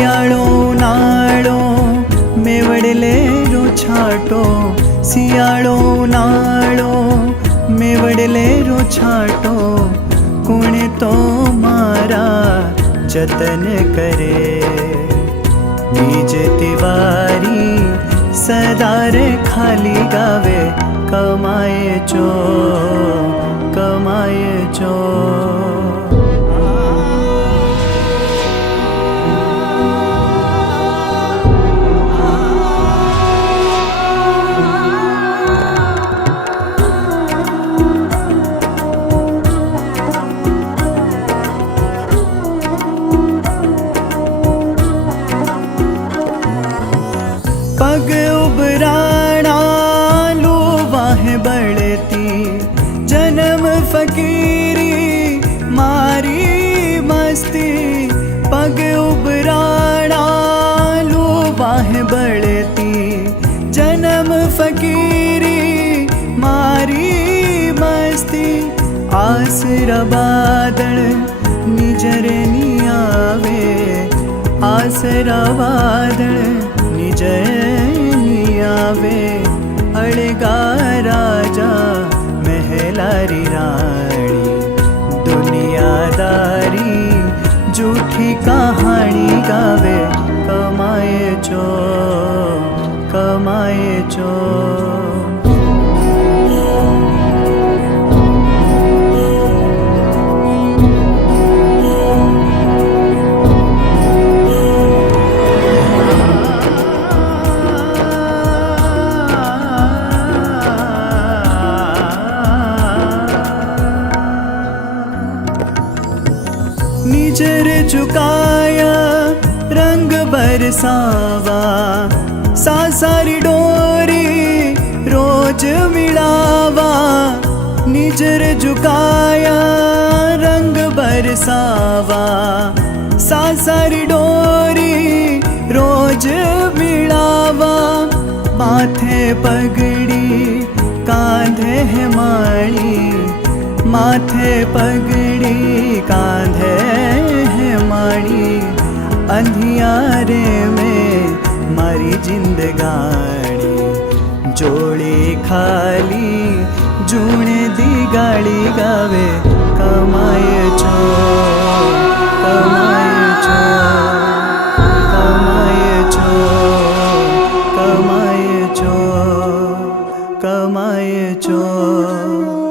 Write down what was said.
શિયાળો નાળો મેવડલે રો છાટો, શિયાળો નાળો મેવડલે રો છાટો, કોણે તો મારા જતન કરે. બીજ તિવારી સદારે ખાલી ગાવે, કમાય ચો કમાય ચો. पग उबराना लूवाह बढ़ती, जन्म फकीरी मारी मस्ती. पग उबराना लूवाह बढ़ती, जन्म फकीरी मारी मस्ती. आसरा बादल निजरे नी आवे, आसरा बादल निजनी आवे. अड़गा राजा महलारी रानी, दुनियादारी झूठी कहानी गावे, कमाए चो कमाए चो. निजर झुकाया रंग बरसावा, सासारी डोरी रोज मिलावा. निजर झुकाया रंग बरसावा, सासारी डोरी रोज मिलावा. माथे पगड़ी कांधे है माड़ी, माथे पगड़ी कांधे है माड़ी. अंधियारे में मारी जिंदगानी, जोड़ी खाली जूने दी गाड़ी गावे, कमाए चो कमाए चो कमाए चो कमाए चो कमाए चो.